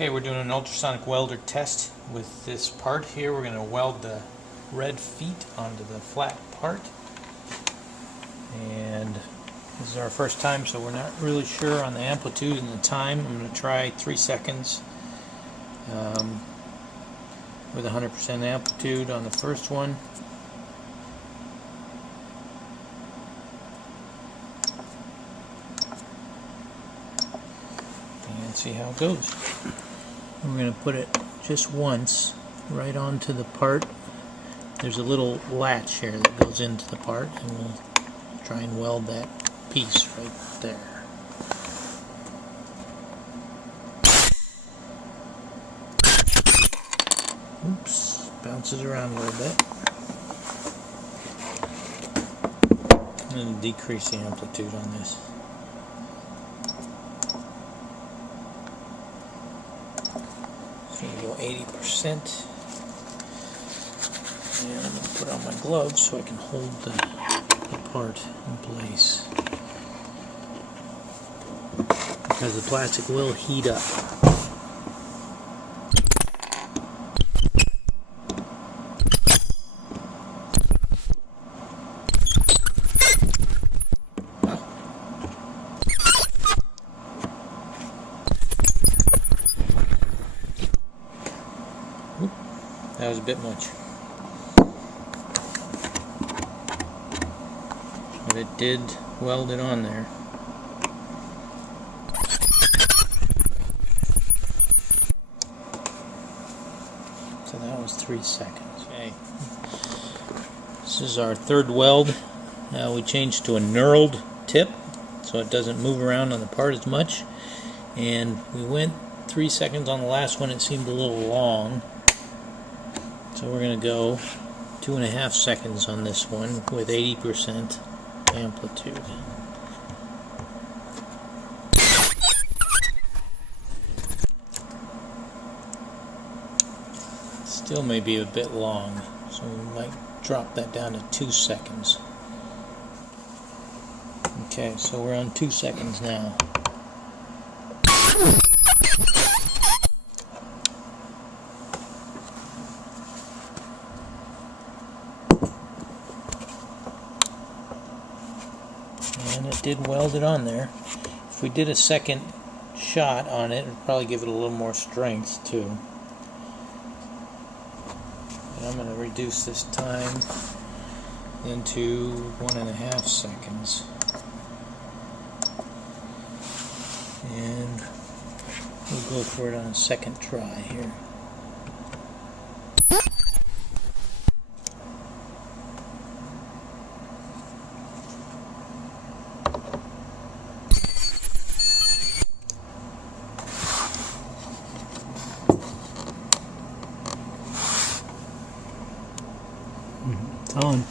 Okay, we're doing an ultrasonic welder test with this part here. We're going to weld the red feet onto the flat part. And this is our first time, so we're not really sure on the amplitude and the time. I'm going to try 3 seconds with 100% amplitude on the first one. And see how it goes. We're going to put it just once right onto the part. There's a little latch here that goes into the part, and we'll try and weld that piece right there. Oops, bounces around a little bit. I'm going to decrease the amplitude on this. So you go 80%. And I'm going to put on my gloves so I can hold the part in place, because the plastic will heat up. Oop, that was a bit much. But it did weld it on there. So that was 3 seconds. Okay. This is our third weld. Now we changed to a knurled tip so it doesn't move around on the part as much. And we went 3 seconds on the last one. It seemed a little long. So we're going to go 2.5 seconds on this one with 80% amplitude. Still may be a bit long, so we might drop that down to 2 seconds. Okay, so we're on 2 seconds now. And it did weld it on there. If we did a second shot on it, it would probably give it a little more strength too. And I'm going to reduce this time into 1.5 seconds. And we'll go for it on a second try here. It's on.